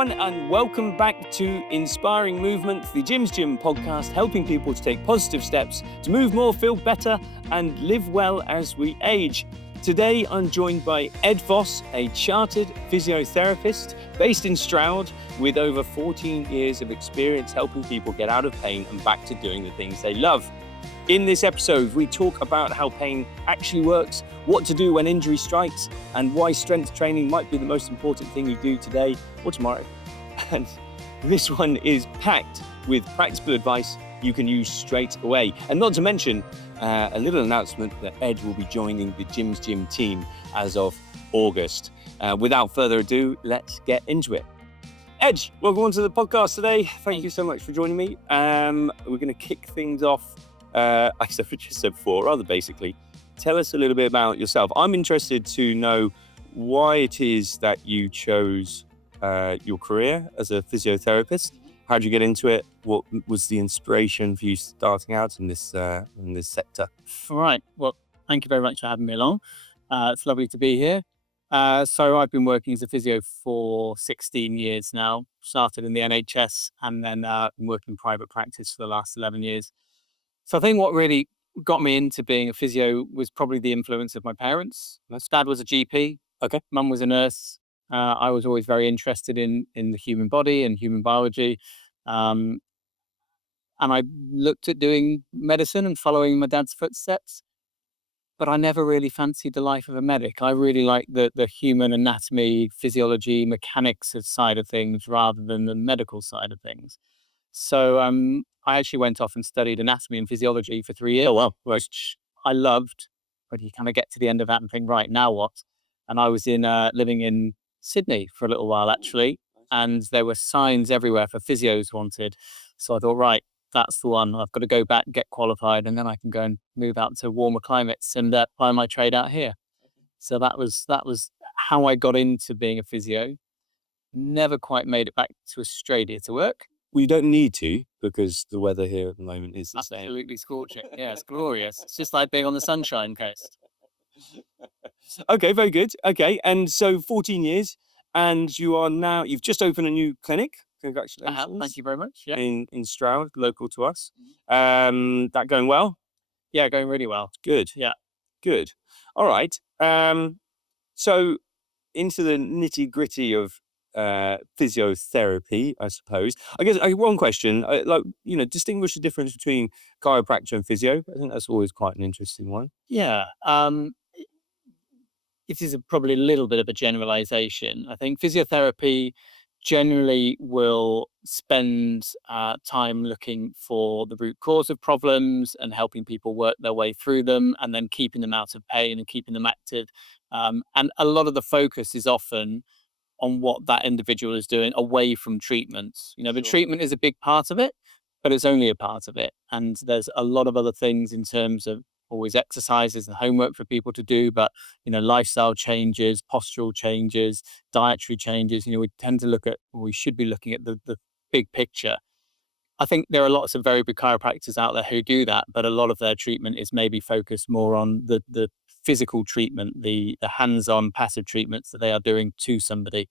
everyone, and welcome back to Inspiring Movement, the Jim's Gym podcast, helping people to take positive steps to move more, feel better, and live well as we age. Today, I'm joined by Ed Voss, a chartered physiotherapist based in Stroud with over 14 years of experience helping people get out of pain and back to doing the things they love. In this episode, we talk about how pain actually works, what to do when injury strikes, and why strength training might be the most important thing you do today or tomorrow. And this one is packed with practical advice you can use straight away. And not to mention a little announcement that Ed will be joining the Jim's Gym team as of August. Without further ado, let's get into it. Ed, welcome onto the podcast today. Thank you so much for joining me. We're going to kick things off. I just said before, rather basically, tell us a little bit about yourself. I'm interested to know why it is that you chose your career as a physiotherapist. How did you get into it? What was the inspiration for you starting out in this sector? All right. Well, thank you very much for having me along. It's lovely to be here. So I've been working as a physio for 16 years now. Started in the NHS and then been working in private practice for the last 11 years. So I think what really got me into being a physio was probably the influence of my parents. My dad was a GP. Okay. Mum was a nurse. I was always very interested in the human body and human biology. And I looked at doing medicine and following my dad's footsteps. But I never really fancied the life of a medic. I really liked the human anatomy, physiology, mechanics side of things rather than the medical side of things. So I actually went off and studied anatomy and physiology for 3 years. Oh, wow. Which I loved, but you kind of get to the end of that and think, right, now what? And I was living in Sydney for a little while, actually, and there were signs everywhere for physios wanted. So I thought, right, that's the one. I've got to go back, get qualified, and then I can go and move out to warmer climates and apply my trade out here. So that was how I got into being a physio. Never quite made it back to Australia to work. Well, you don't need to, because the weather here at the moment is the same. Absolutely scorching. Yeah, it's glorious. It's just like being on the Sunshine Coast. Okay, very good. Okay, and so 14 years, and you've just opened a new clinic. Congratulations. Thank you very much. Yeah. In Stroud, local to us. That going well? Yeah, going really well. Good. Yeah. Good. All right. So into the nitty gritty of physiotherapy, I suppose. I guess one question, distinguish the difference between chiropractor and physio. I think that's always quite an interesting one. Yeah. It is probably a little bit of a generalization. I think physiotherapy generally will spend time looking for the root cause of problems and helping people work their way through them and then keeping them out of pain and keeping them active. And a lot of the focus is often on what that individual is doing away from treatments. The treatment is a big part of it, but it's only a part of it. And there's a lot of other things in terms of always exercises and homework for people to do, but, lifestyle changes, postural changes, dietary changes. We tend to we should be looking at the big picture. I think there are lots of very good chiropractors out there who do that, but a lot of their treatment is maybe focused more on the physical treatment, the hands-on passive treatments that they are doing to somebody.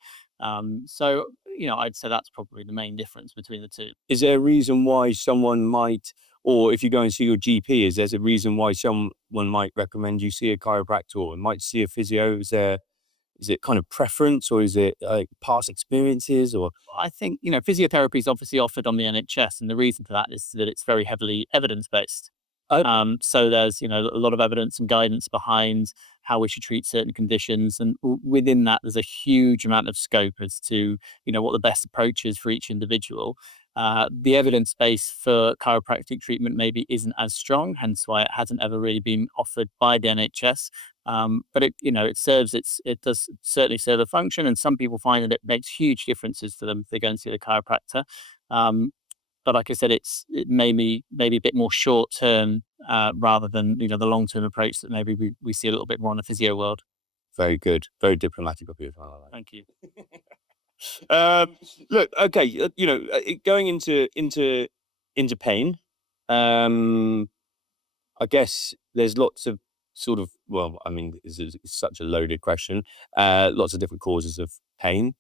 So I'd say that's probably the main difference between the two. Is there a reason why someone might, or if you go and see your GP, is there a reason why someone might recommend you see a chiropractor or might see a physio? Is it kind of preference, or is it like past experiences? Or I think physiotherapy is obviously offered on the NHS, and the reason for that is that it's very heavily evidence-based. So there's a lot of evidence and guidance behind how we should treat certain conditions, and within that there's a huge amount of scope as to what the best approach is for each individual. The evidence base for chiropractic treatment maybe isn't as strong, hence why it hasn't ever really been offered by the NHS. But it does certainly serve a function, and some people find that it makes huge differences to them if they go and see the chiropractor. But like I said, it may be a bit more short term rather than the long term approach that maybe we see a little bit more in the physio world. Very good, very diplomatic of you. Thank you. Look, okay, going into pain. I guess there's lots of sort of, it's such a loaded question. Lots of different causes of pain.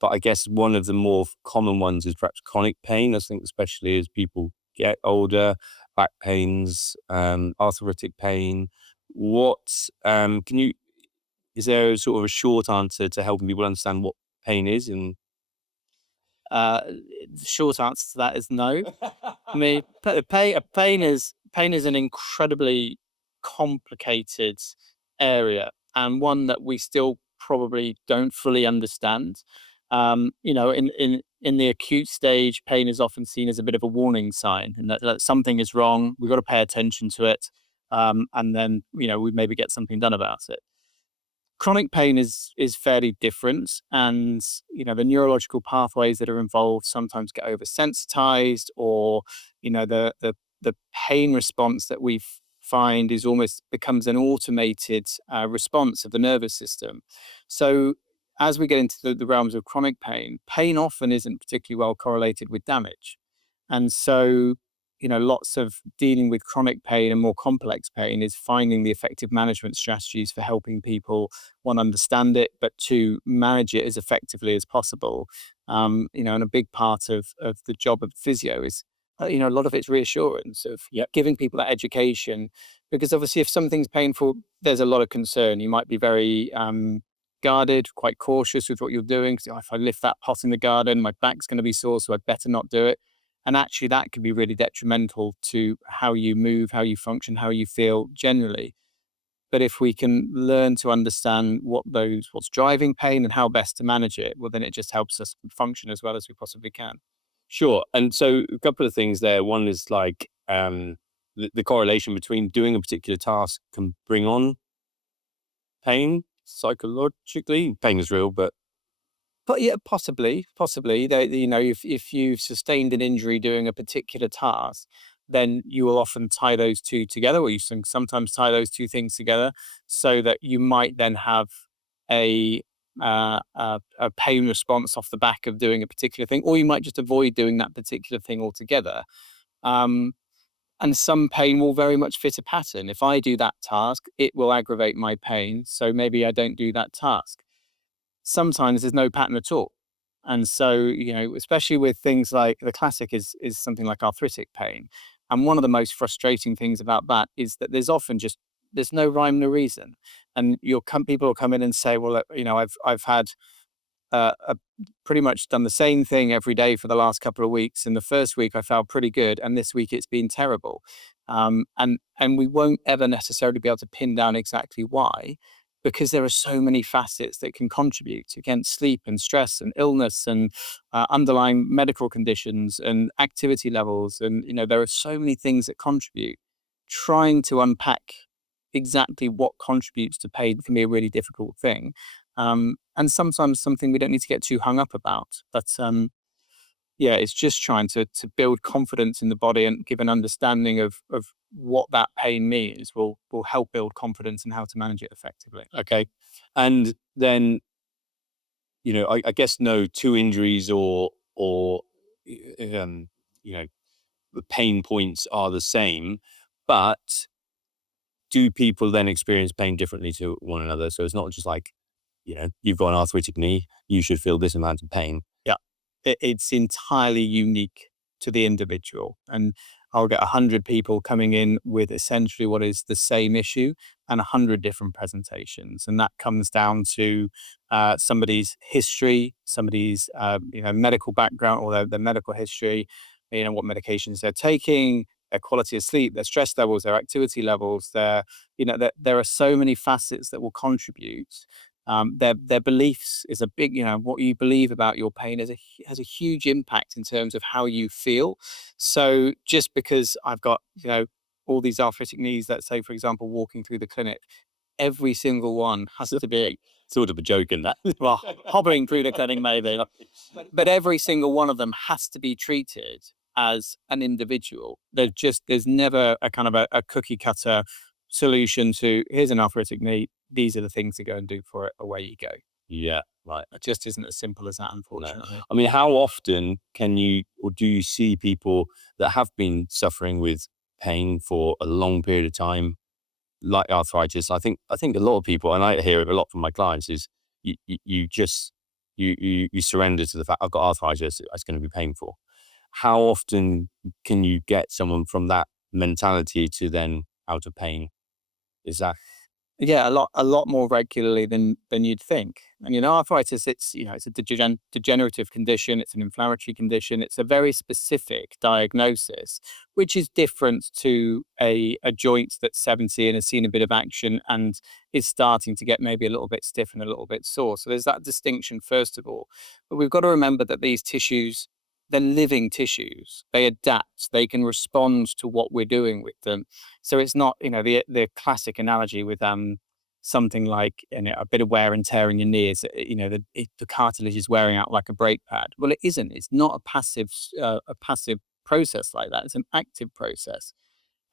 But I guess one of the more common ones is perhaps chronic pain. I think especially as people get older, back pains, arthritic pain. Is there sort of a short answer to helping people understand what pain is? And The short answer to that is no. I mean, pain is an incredibly complicated area, and one that we still probably don't fully understand. In the acute stage, pain is often seen as a bit of a warning sign, and that something is wrong. We've got to pay attention to it, and then we maybe get something done about it. Chronic pain is fairly different, and the neurological pathways that are involved sometimes get oversensitized, or the pain response that we find is almost becomes an automated response of the nervous system. So as we get into the realms of chronic pain often isn't particularly well correlated with damage. And so lots of dealing with chronic pain and more complex pain is finding the effective management strategies for helping people, one, understand it, but two, manage it as effectively as possible. And a big part of the job of physio is, a lot of it's reassurance of giving people that education, because obviously if something's painful, there's a lot of concern. You might be very guarded, quite cautious with what you're doing. Because if I lift that pot in the garden, my back's going to be sore, so I'd better not do it. And actually, that can be really detrimental to how you move, how you function, how you feel generally. But if we can learn to understand what's driving pain and how best to manage it, well, then it just helps us function as well as we possibly can. sure. And so a couple of things there. One is like the correlation between doing a particular task can bring on pain psychologically. Pain is real, but Yeah, possibly. If you've sustained an injury doing a particular task, then you will often tie those two together, or you sometimes tie those two things together, so that you might then have a a pain response off the back of doing a particular thing, or you might just avoid doing that particular thing altogether. Um, and some pain will very much fit a pattern. If I do that task, it will aggravate my pain, so maybe I don't do that task. Sometimes there's no pattern at all. And so, especially with things like the classic is something like arthritic pain. And one of the most frustrating things about that is that there's no rhyme, no reason. And people will come in and say, well, I've had pretty much done the same thing every day for the last couple of weeks. And the first week I felt pretty good, and this week it's been terrible. And we won't ever necessarily be able to pin down exactly why, because there are so many facets that can contribute against sleep and stress and illness and underlying medical conditions and activity levels. And there are so many things that contribute. Trying to unpack exactly what contributes to pain can be a really difficult thing. And sometimes something we don't need to get too hung up about. But it's just trying to build confidence in the body and give an understanding of what that pain means will help build confidence in how to manage it effectively. okay. And then, I guess no two injuries or the pain points are the same, but do people then experience pain differently to one another? So it's not just like, you've got an arthritic knee, you should feel this amount of pain. Yeah, it's entirely unique to the individual. And I'll get 100 people coming in with essentially what is the same issue and 100 different presentations. And that comes down to somebody's history, somebody's medical background, or their medical history, what medications they're taking, their quality of sleep, their stress levels, their activity levels, there are so many facets that will contribute. Their beliefs is a big, what you believe about your pain has a huge impact in terms of how you feel. So just because I've got, all these arthritic knees, let's say, for example, walking through the clinic, every single one has to be Sort of a joke in that. well, hobbling through the clinic maybe, but every single one of them has to be treated as an individual. There's never a kind of a cookie cutter solution to here's an arthritic knee, these are the things to go and do for it, away you go. Yeah, right. It just isn't as simple as that, unfortunately. No. I mean, how often can you, or do you see people that have been suffering with pain for a long period of time, like arthritis? I think a lot of people, and I hear it a lot from my clients, is you just you surrender to the fact I've got arthritis, it's going to be painful. How often can you get someone from that mentality to then out of pain? Is that Yeah, a lot more regularly than you'd think. And arthritis, it's a degenerative condition, it's an inflammatory condition, it's a very specific diagnosis, which is different to a joint that's 70 and has seen a bit of action and is starting to get maybe a little bit stiff and a little bit sore. So there's that distinction, first of all. But we've got to remember that these tissues, they're living tissues. They adapt, they can respond to what we're doing with them. So it's not, the classic analogy with something like a bit of wear and tear in your knee is, the cartilage is wearing out like a brake pad. Well, it isn't. It's not a passive process like that. It's an active process.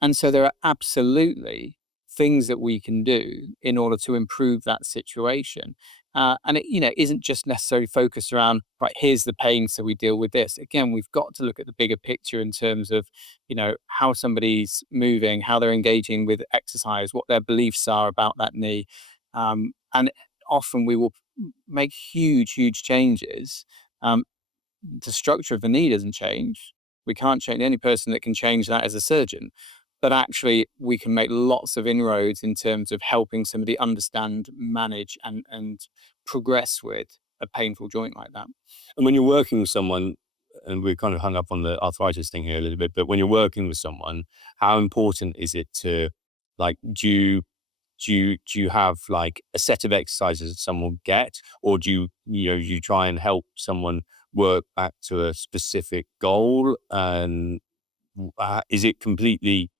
And so there are absolutely things that we can do in order to improve that situation. And it isn't just necessarily focused around, right, here's the pain, so we deal with this. Again, we've got to look at the bigger picture in terms of, how somebody's moving, how they're engaging with exercise, what their beliefs are about that knee. And often we will make huge, huge changes. The structure of the knee doesn't change. We can't change. The only person that can change that is a surgeon. But actually, we can make lots of inroads in terms of helping somebody understand, manage, and progress with a painful joint like that. And when you're working with someone, and we're kind of hung up on the arthritis thing here a little bit, but when you're working with someone, how important is it to, like, do you have like a set of exercises that someone will get, or do you try and help someone work back to a specific goal? And is it completely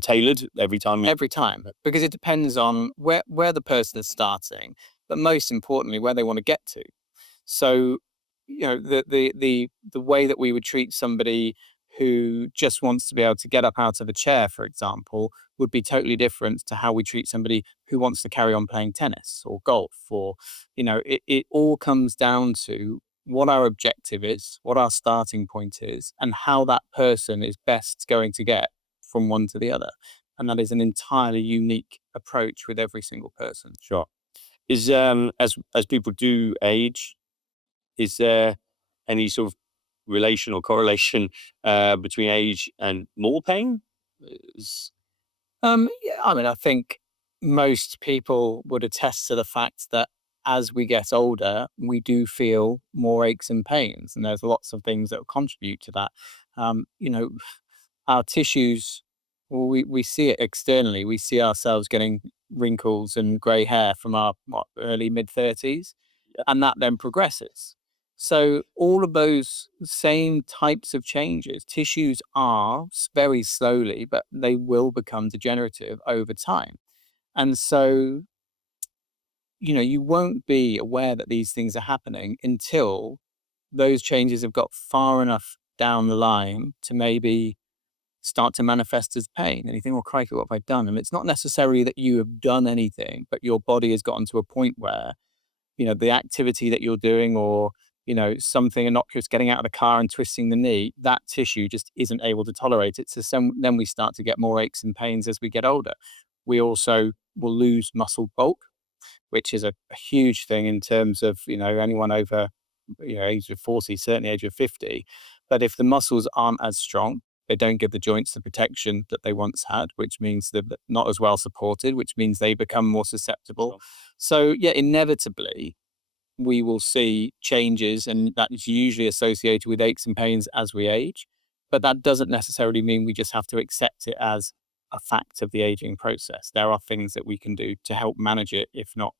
tailored every time? Every time, because it depends on where the person is starting, but most importantly, where they want to get to. So, the way that we would treat somebody who just wants to be able to get up out of a chair, for example, would be totally different to how we treat somebody who wants to carry on playing tennis or golf. Or, it all comes down to what our objective is, what our starting point is, and how that person is best going to get from one to the other. And that is an entirely unique approach with every single person. Sure. Is as people do age, is there any sort of relation or correlation between age and more pain? Yeah, I mean, I think most people would attest to the fact that as we get older, we do feel more aches and pains, and there's lots of things that contribute to that. Um, you know, our tissues, well, we see it externally. We see ourselves getting wrinkles and grey hair from our early mid-30s, and that then progresses. So all of those same types of changes, tissues are very slowly, but they will become degenerative over time. And so, you won't be aware that these things are happening until those changes have got far enough down the line to maybe start to manifest as pain. And you think, well, crikey, what have I done? And it's not necessarily that you have done anything, but your body has gotten to a point where, the activity that you're doing, or, something innocuous, getting out of the car and twisting the knee, that tissue just isn't able to tolerate it. So then we start to get more aches and pains as we get older. We also will lose muscle bulk, which is a huge thing in terms of, anyone over, age of 40, certainly age of 50. But if the muscles aren't as strong, they don't give the joints the protection that they once had, which means they're not as well supported, which means they become more susceptible. So yeah, inevitably, we will see changes, and that is usually associated with aches and pains as we age. But that doesn't necessarily mean we just have to accept it as a fact of the aging process. There are things that we can do to help manage it, if not,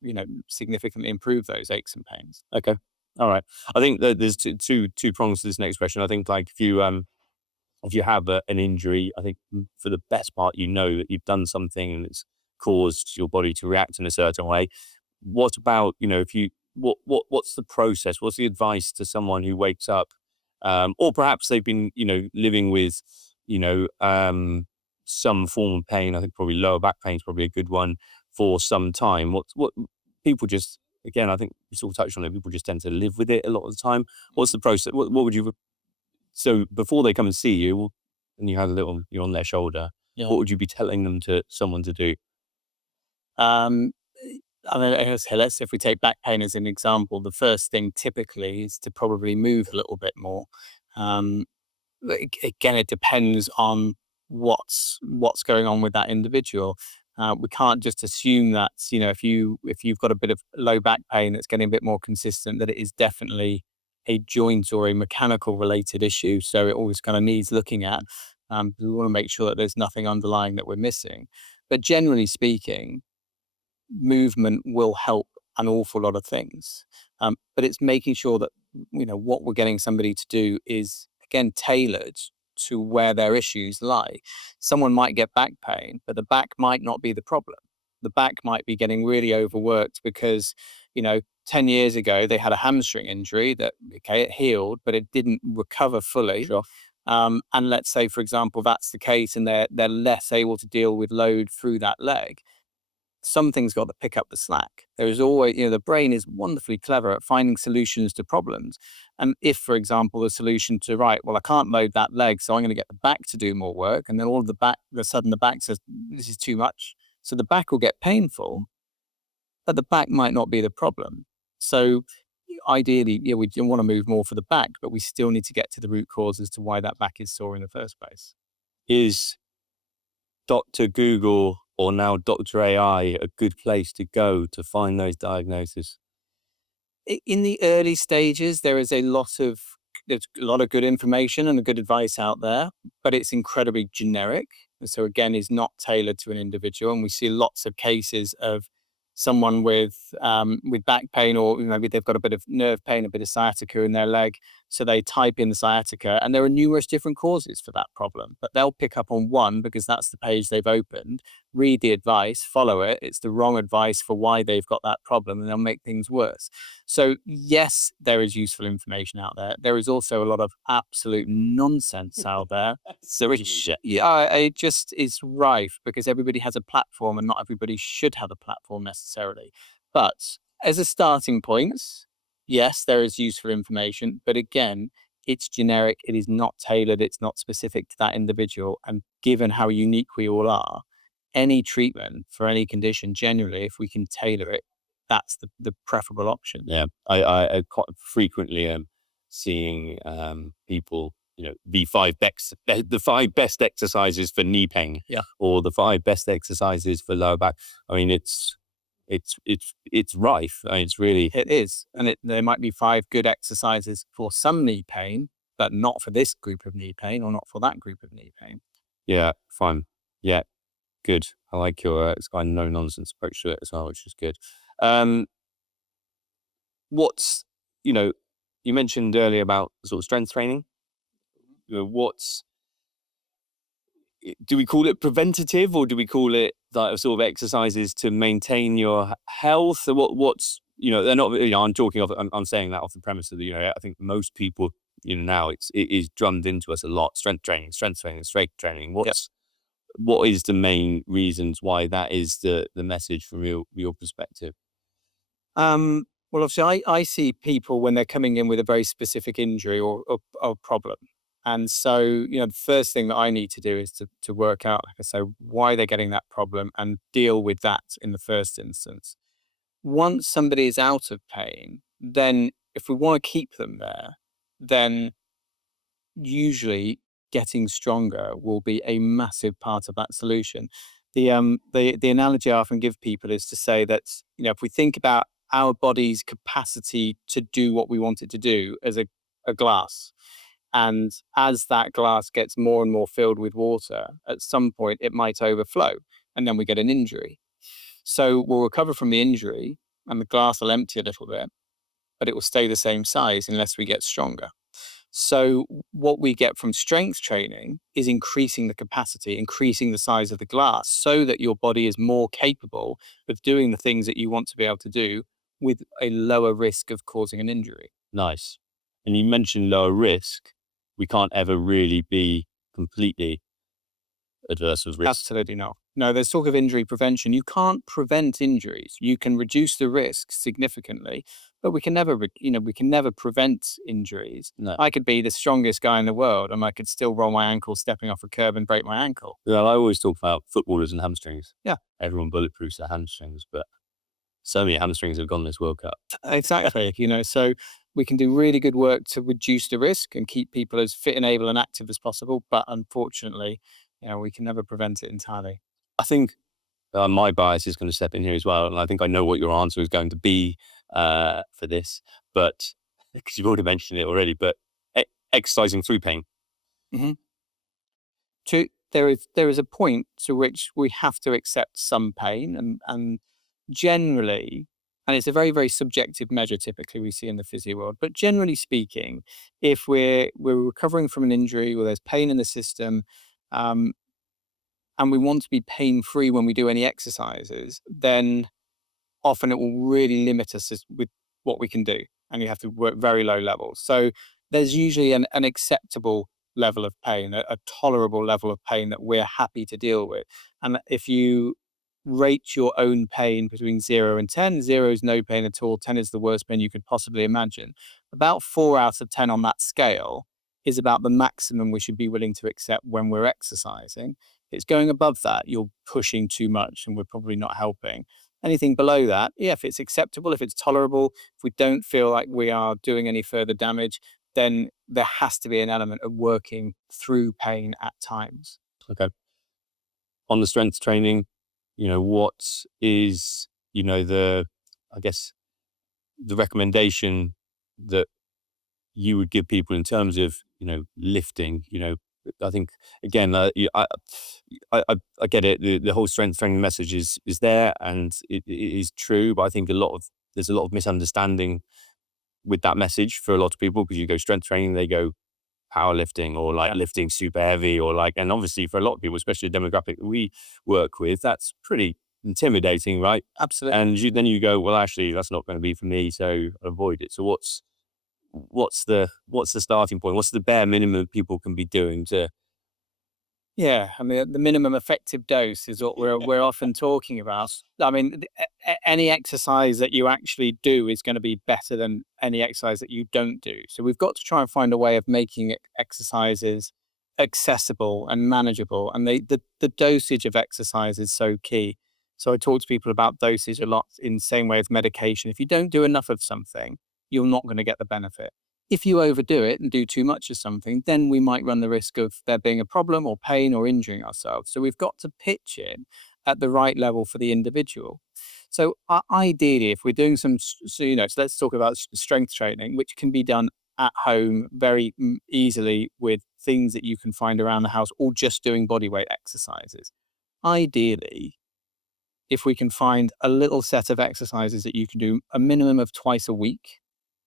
significantly improve those aches and pains. Okay, all right. I think that there's two prongs to this next question. I think, like, if you have an injury, I think for the best part, that you've done something and it's caused your body to react in a certain way. What about, if you, what's the process? What's the advice to someone who wakes up, or perhaps they've been, living with, some form of pain? I think probably lower back pain is probably a good one for some time. What people just, again, I think we sort of touched on it. People just tend to live with it a lot of the time. What's the process? What would you, so before they come and see you, and you had you're on their shoulder, Yeah. what would you be telling someone to do? Um, I mean, if we take back pain as an example, the first thing typically is to probably move a little bit more. Um, Again, it depends on what's going on with that individual. We can't just assume that, if you've got a bit of low back pain that's getting a bit more consistent, that it is definitely a joint or a mechanical related issue. So it always kind of needs looking at. We want to make sure that there's nothing underlying that we're missing. But generally speaking, movement will help an awful lot of things. But it's making sure that, what we're getting somebody to do is, again, tailored to where their issues lie. Someone might get back pain, but the back might not be the problem. The back might be getting really overworked because, 10 years ago, they had a hamstring injury that, okay, it healed, but it didn't recover fully. Sure. And let's say, for example, that's the case and they're less able to deal with load through that leg. Something's got to pick up the slack. There is always, the brain is wonderfully clever at finding solutions to problems. And if, for example, the solution to, right, well, I can't load that leg, so I'm going to get the back to do more work. And then all of the sudden the back says, this is too much. So the back will get painful, but the back might not be the problem. So ideally, we want to move more for the back, but we still need to get to the root cause as to why that back is sore in the first place. Is Dr. Google or now Dr. AI a good place to go to find those diagnoses? In the early stages, there's a lot of good information and good advice out there, but it's incredibly generic. And so again, is not tailored to an individual. And we see lots of cases of someone with back pain, or maybe they've got a bit of nerve pain, a bit of sciatica in their leg. So they type in the sciatica, and there are numerous different causes for that problem, but they'll pick up on one because that's the page they've opened, read the advice, follow it. It's the wrong advice for why they've got that problem, and they'll make things worse. So yes, there is useful information out there. There is also a lot of absolute nonsense out there. Yeah, it just is rife because everybody has a platform and not everybody should have a platform necessarily. But as a starting point, yes, there is useful information, but again, it's generic, it is not tailored, it's not specific to that individual. And given how unique we all are, any treatment for any condition, generally, if we can tailor it, that's the preferable option. Yeah, I quite frequently am seeing people, the five best exercises for knee pain, or the 5 best exercises for lower back. I mean, it's rife. I mean, it's really, it is, and there might be 5 good exercises for some knee pain, but not for this group of knee pain, or not for that group of knee pain. Yeah, fine. Yeah, good. I like your it's kind of no nonsense approach to it as well, which is good. What's you mentioned earlier about sort of strength training. Do we call it preventative, or do we call it like sort of exercises to maintain your health? So what's they're not. I'm saying that off the premise of I think most people now it is drummed into us a lot. Strength training. What is the main reasons why that is the message from your perspective? Well, obviously, I see people when they're coming in with a very specific injury or problem. And so, the first thing that I need to do is to work out, like I say, why they're getting that problem and deal with that in the first instance. Once somebody is out of pain, then if we want to keep them there, then usually getting stronger will be a massive part of that solution. The analogy I often give people is to say that, if we think about our body's capacity to do what we want it to do as a glass, and as that glass gets more and more filled with water, at some point it might overflow, and then we get an injury. So we'll recover from the injury, and the glass will empty a little bit, but it will stay the same size unless we get stronger. So what we get from strength training is increasing the capacity, increasing the size of the glass, so that your body is more capable of doing the things that you want to be able to do with a lower risk of causing an injury. Nice. And you mentioned lower risk. We can't ever really be completely adverse of risk. Absolutely not. No, there's talk of injury prevention. You can't prevent injuries. You can reduce the risk significantly, but we can never prevent injuries. No. I could be the strongest guy in the world and I could still roll my ankle stepping off a curb and break my ankle. Yeah, I always talk about footballers and hamstrings. Yeah. Everyone bulletproofs their hamstrings, but So many hamstrings have gone this World Cup. Exactly. So we can do really good work to reduce the risk and keep people as fit and able and active as possible. But unfortunately, we can never prevent it entirely. I think my bias is going to step in here as well. And I think I know what your answer is going to be for this, but because you've already mentioned it already, but exercising through pain. Mm-hmm. There is a point to which we have to accept some pain, and generally, and it's a very, very subjective measure typically we see in the physio world, but generally speaking, if we're recovering from an injury or there's pain in the system, and we want to be pain-free when we do any exercises, then often it will really limit us with what we can do, and you have to work very low levels. So there's usually an acceptable level of pain, a tolerable level of pain that we're happy to deal with. And if you rate your own pain between 0 and 10, 0 is no pain at all, 10 is the worst pain you could possibly imagine. About 4 out of 10 on that scale is about the maximum we should be willing to accept when we're exercising. If it's going above that, you're pushing too much and we're probably not helping. Anything below that, yeah, if it's acceptable, if it's tolerable, if we don't feel like we are doing any further damage, then there has to be an element of working through pain at times. Okay. On the strength training, what is, I guess, the recommendation that you would give people in terms of, lifting? I think, again, I get it. The whole strength training message is there, and it is true. But I think there's a lot of misunderstanding with that message for a lot of people, because you go strength training, they go powerlifting or like lifting super heavy, or like, and obviously for a lot of people, especially the demographic that we work with, that's pretty intimidating, right? Absolutely. And then you go, well, actually, that's not going to be for me, so avoid it. So what's the starting point? What's the bare minimum people can be doing to? Yeah, I mean, the minimum effective dose is what we're often talking about. I mean, any exercise that you actually do is going to be better than any exercise that you don't do. So we've got to try and find a way of making exercises accessible and manageable. And the dosage of exercise is so key. So I talk to people about dosage a lot in the same way as medication. If you don't do enough of something, you're not going to get the benefit. If you overdo it and do too much of something, then we might run the risk of there being a problem or pain or injuring ourselves. So we've got to pitch it at the right level for the individual. So ideally, if we're doing so let's talk about strength training, which can be done at home very easily with things that you can find around the house, or just doing bodyweight exercises. Ideally, if we can find a little set of exercises that you can do a minimum of twice a week,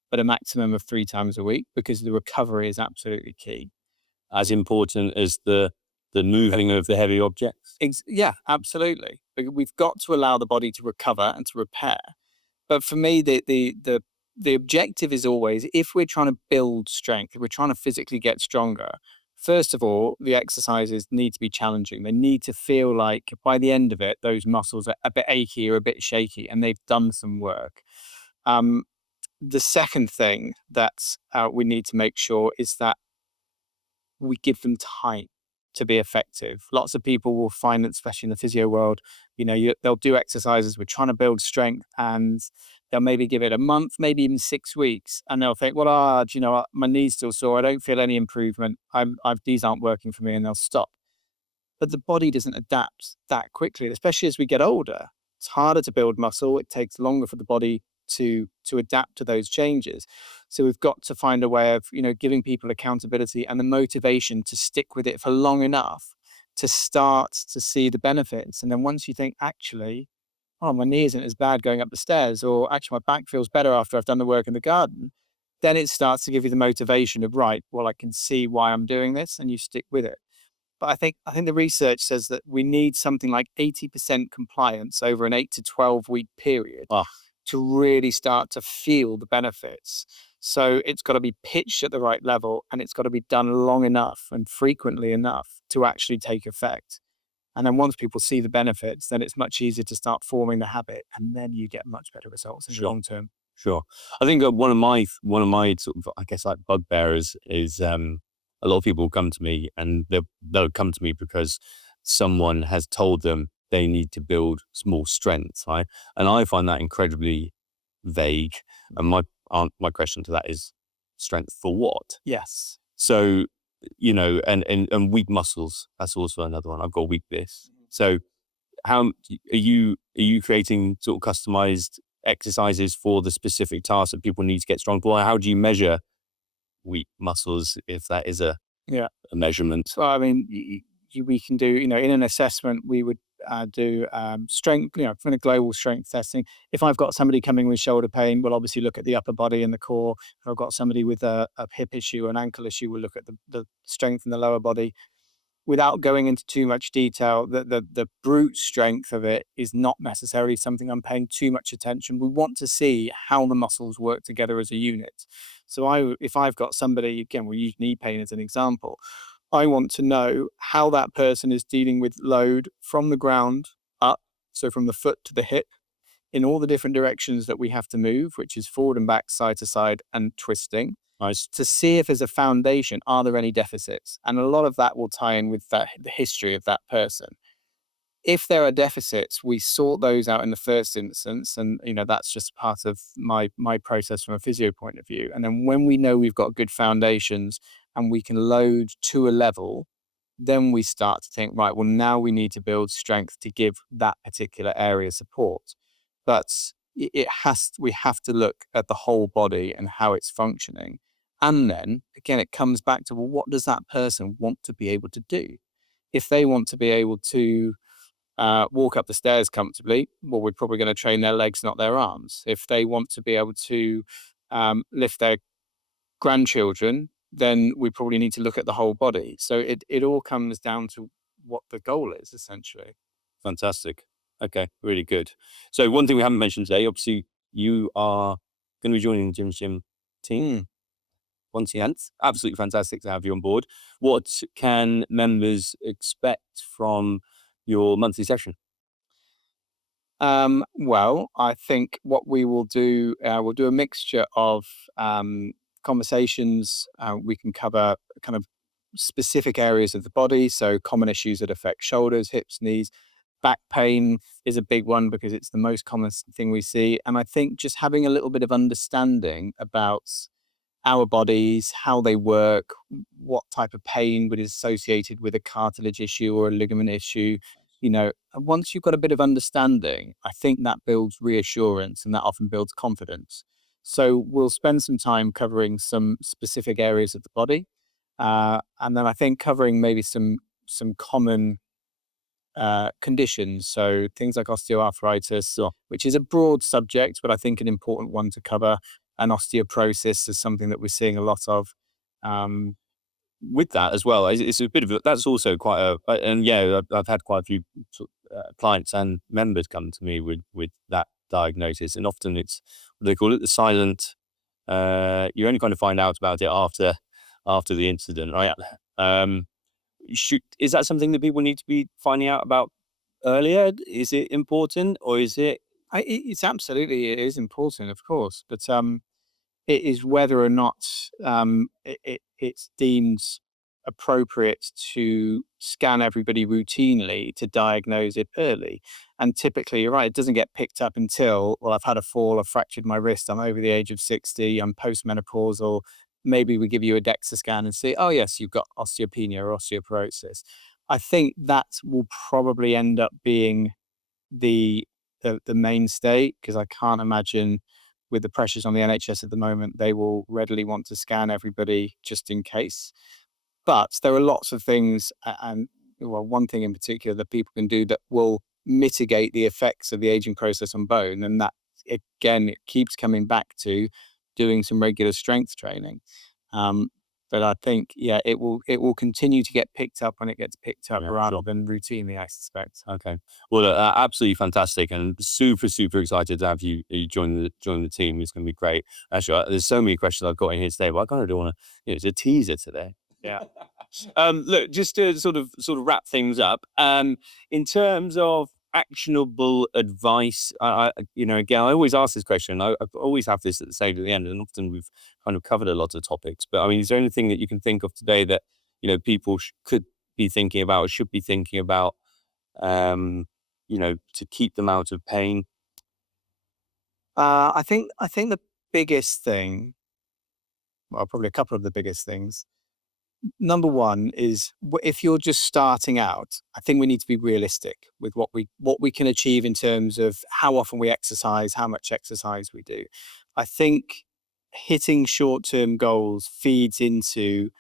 but a maximum of 3 times a week, because the recovery is absolutely key. As important as the moving of the heavy objects? Yeah, absolutely. We've got to allow the body to recover and to repair. But for me, the objective is always, if we're trying to build strength, if we're trying to physically get stronger, first of all, the exercises need to be challenging. They need to feel like by the end of it, those muscles are a bit achy or a bit shaky, and they've done some work. The second thing that we need to make sure is that we give them time to be effective. Lots of people will find that, especially in the physio world, they'll do exercises. We're trying to build strength, and they'll maybe give it a month, maybe even 6 weeks, and they'll think, well, do you know what? My knee's still sore. I don't feel any improvement. These aren't working for me, and they'll stop. But the body doesn't adapt that quickly, especially as we get older. It's harder to build muscle. It takes longer for the body to adapt to those changes. So we've got to find a way of, giving people accountability and the motivation to stick with it for long enough to start to see the benefits. And then once you think, actually, oh, my knee isn't as bad going up the stairs, or actually my back feels better after I've done the work in the garden, then it starts to give you the motivation of, right, well, I can see why I'm doing this, and you stick with it. But I think the research says that we need something like 80% compliance over an 8 to 12 week period to really start to feel the benefits. So it's got to be pitched at the right level, and it's got to be done long enough and frequently enough to actually take effect. And then once people see the benefits, then it's much easier to start forming the habit, and then you get much better results in the long term. Sure. I think one of my sort of, I guess, like bugbearers is a lot of people come to me, and they'll come to me because someone has told them they need to build more strength, right? And I find that incredibly vague. And my question to that is, strength for what? Yes. So, and weak muscles, that's also another one. I've got weak this. So how are you creating sort of customized exercises for the specific tasks that people need to get strong for? How do you measure weak muscles, if that is a measurement? So, I mean, we can do, in an assessment, we would do strength, from a global strength testing. If I've got somebody coming with shoulder pain, we'll obviously look at the upper body and the core. If I've got somebody with a hip issue, an ankle issue, we'll look at the strength in the lower body. Without going into too much detail, the brute strength of it is not necessarily something I'm paying too much attention. We want to see how the muscles work together as a unit. So if I've got somebody, again, we'll use knee pain as an example, I want to know how that person is dealing with load from the ground up, so from the foot to the hip, in all the different directions that we have to move, which is forward and back, side to side, and twisting. Nice. To see if as a foundation, are there any deficits? And a lot of that will tie in with the history of that person. If there are deficits, we sort those out in the first instance, and that's just part of my process from a physio point of view. And then when we know we've got good foundations and we can load to a level, then we start to think, right, well, now we need to build strength to give that particular area support. But we have to look at the whole body and how it's functioning. And then again, it comes back to, well, what does that person want to be able to do? If they want to be able to walk up the stairs comfortably, well, we're probably going to train their legs, not their arms. If they want to be able to lift their grandchildren, then we probably need to look at the whole body. So it all comes down to what the goal is, essentially. Fantastic. Okay, really good. So one thing we haven't mentioned today, obviously, you are going to be joining the Jim's Gym team. Once again, absolutely fantastic to have you on board. What can members expect from your monthly session? Well, I think what we will do, we'll do a mixture of conversations. We can cover kind of specific areas of the body, so common issues that affect shoulders, hips, knees. Back pain is a big one because it's the most common thing we see. And I think just having a little bit of understanding about our bodies, how they work, what type of pain is associated with a cartilage issue or a ligament issue. And once you've got a bit of understanding, I think that builds reassurance and that often builds confidence. So we'll spend some time covering some specific areas of the body. And then I think covering maybe some common conditions. So things like osteoarthritis, which is a broad subject, but I think an important one to cover. And osteoporosis is something that we're seeing a lot of. With that as well, it's a bit of that's also quite and yeah, I've had quite a few clients and members come to me with that diagnosis, and often it's what they call it, the silent. You only kind of find out about it after the incident, right? Is that something that people need to be finding out about earlier? Is it important, or is it? It's absolutely, it is important, of course, but it is whether or not it's deemed appropriate to scan everybody routinely to diagnose it early. And typically, you're right, it doesn't get picked up until, well, I've had a fall, I've fractured my wrist, I'm over the age of 60, I'm postmenopausal. Maybe we give you a DEXA scan and see, oh yes, you've got osteopenia or osteoporosis. I think that will probably end up being the mainstay, because I can't imagine, with the pressures on the NHS at the moment, they will readily want to scan everybody just in case. But there are lots of things, and well, one thing in particular that people can do that will mitigate the effects of the aging process on bone, and that, again, it keeps coming back to doing some regular strength training. But I think, yeah, it will continue to get picked up when it gets picked up, rather than routinely, I suspect. Okay. Well, absolutely fantastic, and super excited to have you join the team. It's going to be great. Actually, there's so many questions I've got in here today, but I kind of don't want to. It's a teaser today. Yeah. Look, just to sort of wrap things up. In terms of actionable advice, again, I always ask this question. I always have this at the end, and often we've kind of covered a lot of topics. But I mean, is there anything that you can think of today that people could be thinking about or should be thinking about to keep them out of pain? I think the biggest thing, well, probably a couple of the biggest things. Number one is if you're just starting out, I think we need to be realistic with what we can achieve in terms of how often we exercise, how much exercise we do. I think hitting short-term goals feeds into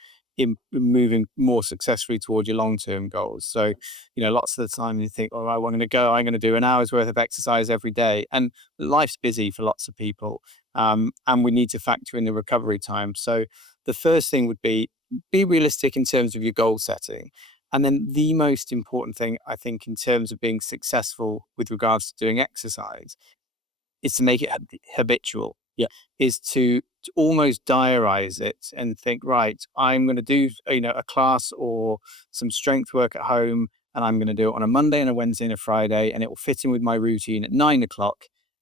moving more successfully toward your long-term goals. So, lots of the time you think, all right, well, I'm going to do an hour's worth of exercise every day. And life's busy for lots of people. And we need to factor in the recovery time. So the first thing would be realistic in terms of your goal setting. And then the most important thing, I think, in terms of being successful with regards to doing exercise is to make it habitual. Yeah. Is to almost diarize it and think, right, I'm going to do, a class or some strength work at home, and I'm going to do it on a Monday and a Wednesday and a Friday, and it will fit in with my routine at 9:00.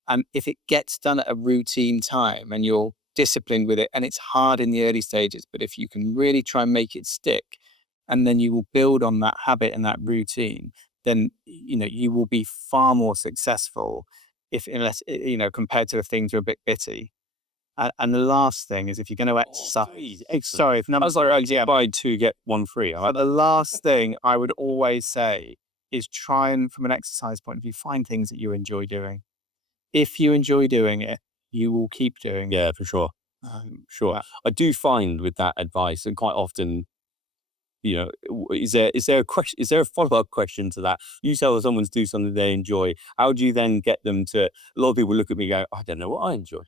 And if it gets done at a routine time and you're disciplined with it, and it's hard in the early stages, but if you can really try and make it stick, and then you will build on that habit and that routine, then, you will be far more successful unless, compared to if things are a bit bitty. And the last thing is if you're going to exercise. Sorry, if I was like, buy 2 get 1 free. but the last thing I would always say is try and, from an exercise point of view, find things that you enjoy doing. If you enjoy doing it, you will keep doing it. Yeah, for sure. Sure. But- I do find with that advice, and quite often, is there a question? Is there a follow-up question to that? You tell someone to do something they enjoy. How do you then get them to? A lot of people look at me and go, I don't know what I enjoy.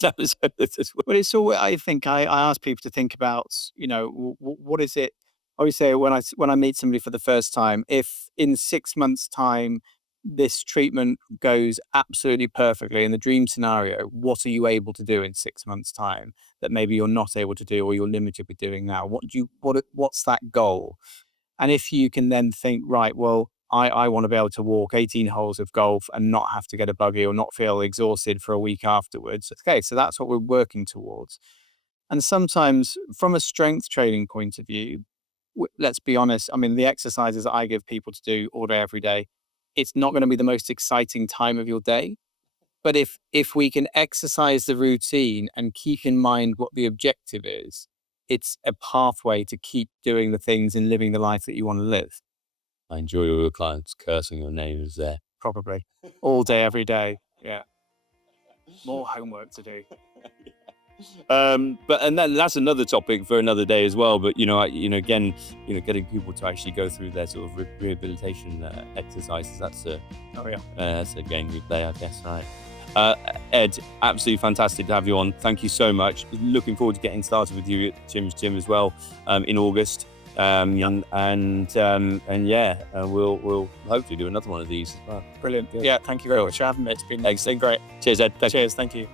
But it's all, I think I ask people to think about, what is it? I always say when I meet somebody for the first time, if in 6 months' time this treatment goes absolutely perfectly in the dream scenario, what are you able to do in 6 months' time that maybe you're not able to do or you're limited with doing now? What's that goal? And if you can then think, right, well, I want to be able to walk 18 holes of golf and not have to get a buggy or not feel exhausted for a week afterwards. Okay, so that's what we're working towards. And sometimes from a strength training point of view, let's be honest, I mean, the exercises that I give people to do all day, every day, it's not going to be the most exciting time of your day. But if we can exercise the routine and keep in mind what the objective is, it's a pathway to keep doing the things and living the life that you want to live. I enjoy all your clients cursing your names there. Probably all day, every day. Yeah. More homework to do. But that's another topic for another day as well. But again, getting people to actually go through their sort of rehabilitation exercises. That's a game we play, I guess. Right. Ed, absolutely fantastic to have you on. Thank you so much. Looking forward to getting started with you at Jim's Gym as well in August. We'll hopefully do another one of these as well. Brilliant. Yeah, thank you very much for having me. It's been great. Cheers, Ed. Cheers. Thank you.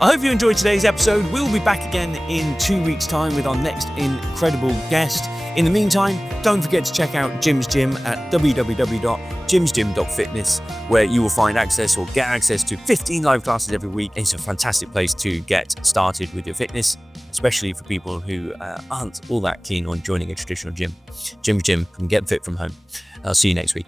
I hope you enjoyed today's episode. We'll be back again in 2 weeks' time with our next incredible guest. In the meantime, don't forget to check out Jim's Gym at www.jimsgym.fitness, where you will find access or get access to 15 live classes every week. It's a fantastic place to get started with your fitness, especially for people who aren't all that keen on joining a traditional gym. Jim's Gym, can get fit from home. I'll see you next week.